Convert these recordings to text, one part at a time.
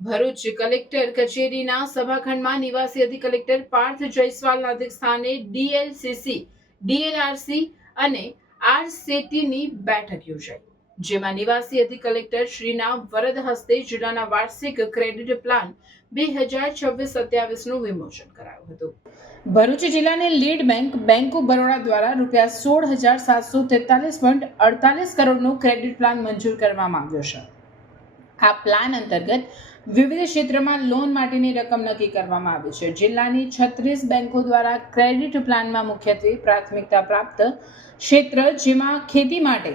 Bharuch collector કચેરીના સભાખંડમાં નિવાસી અધિક કલેક્ટર પાર્થ જયસ્વાલના અધ્યક્ષસ્થાને ડીએલસીસી, ડીએલઆરસી અને આરસીટીની બેઠક યોજાઈ, જેમાં નિવાસી અધિક કલેક્ટર શ્રીના વરદ હસ્તે જિલ્લાના વાર્ષિક ક્રેડિટ પ્લાન 2026-27નું વિમોચન કરાયું હતું. ભરૂચ જિલ્લાની લીડ બેંક ઓફ બરોડા દ્વારા ₹16,743.48 કરોડનો ક્રેડિટ પ્લાન મંજૂર કરવામાં આવ્યો છે. આ પ્લાન અંતર્ગત વિવિધ ક્ષેત્રમાં લોન માટેની રકમ નક્કી કરવામાં આવી છે. જિલ્લાની 36 બેંકો દ્વારા ક્રેડિટ પ્લાનમાં મુખ્યત્વે પ્રાથમિકતા પ્રાપ્ત ક્ષેત્ર, જેમાં ખેતી માટે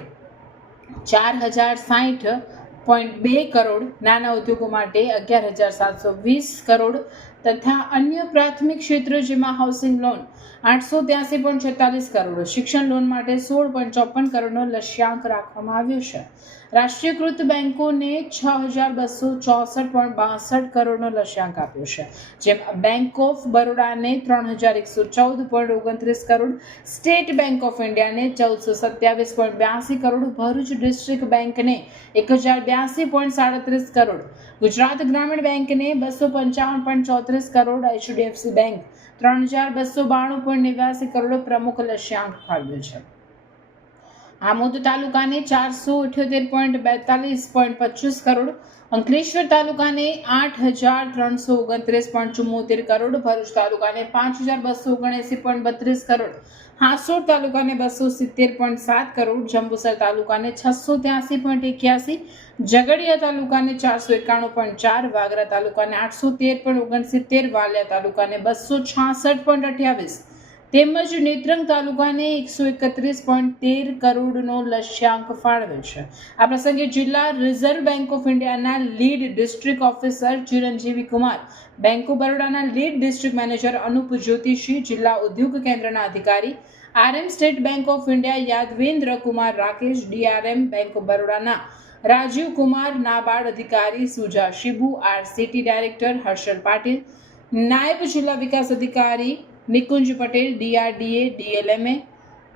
4,060.2 કરોડ, નાના ઉદ્યોગો માટે 11,720 કરોડ તથા અન્ય પ્રાથમિક ક્ષેત્ર, જેમાં હાઉસિંગ લોન 883.46 કરોડ, શિક્ષણ લોન માટે 16.54 કરોડનો લક્ષ્યાંક રાખવામાં આવ્યો છે. રાષ્ટ્રીયકૃત બેંકોને 6,264.62 કરોડનો લક્ષ્યાંક આપ્યો છે, જેમાં બેંક ઓફ બરોડાને 3,114.29 કરોડ, સ્ટેટ બેંક ઓફ ઇન્ડિયાને 1,427.82 કરોડ, ભરૂચ ડિસ્ટ્રિક્ટ બેંકને 1,082.37 કરોડ, ગુજરાત ગ્રામીણ બેંકને 255.34 કરોડ, એચડીએફસી બેંક 3,292.89 કરોડ પ્રમુખ લક્ષ્યાંક ફાળવ્યો છે. આમોદ તાલુકાને 478.42.25 કરોડ, અંકલેશ્વર તાલુકાને 8,329.74 કરોડ, ભરૂચ તાલુકાને 5,279.32 કરોડ, હાસોડ તાલુકાને 270.7 કરોડ, જંબુસર તાલુકાને 683.81, ઝઘડિયા તાલુકાને 491.4, વાગરા તાલુકાને 813.69, વાલિયા તાલુકાને 266.28 તેમજ નેત્રંગ તાલુકાને 131.13 કરોડનો લક્ષ્યાંક ફાળવેલ છે. આ પ્રસંગે જિલ્લા રિઝર્વ બેંક ઓફ ઇન્ડિયાના lead district officer Chiranjeevi Kumar, Bank of બરોડાના lead district manager Anup Jyotishi, જિલ્લા ઉદ્યોગ કેન્દ્રના અધિકારી RM, State Bank of India Yadvendra Kumar Rakesh, DRM Bank of બરોડાના રાજીવ કુમાર, નાબાર્ડ અધિકારી સુજા શિબુ, આરસીટી ડાયરેક્ટર હર્ષલ પાટીલ, નાયબ જિલ્લા વિકાસ અધિકારી નિકુંજ પટેલ, ડીઆરડીએ, ડીએલએમએ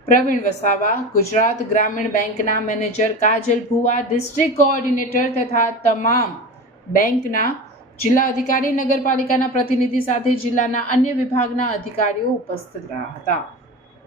પ્રવીણ વસાવા, ગુજરાત ગ્રામીણ બેંકના manager Kajal Bhuva, district coordinator તથા તમામ બેંકના જિલ્લા અધિકારી, નગરપાલિકાના પ્રતિનિધિ સાથે જિલ્લાના અન્ય વિભાગના અધિકારીઓ ઉપસ્થિત રહ્યા હતા.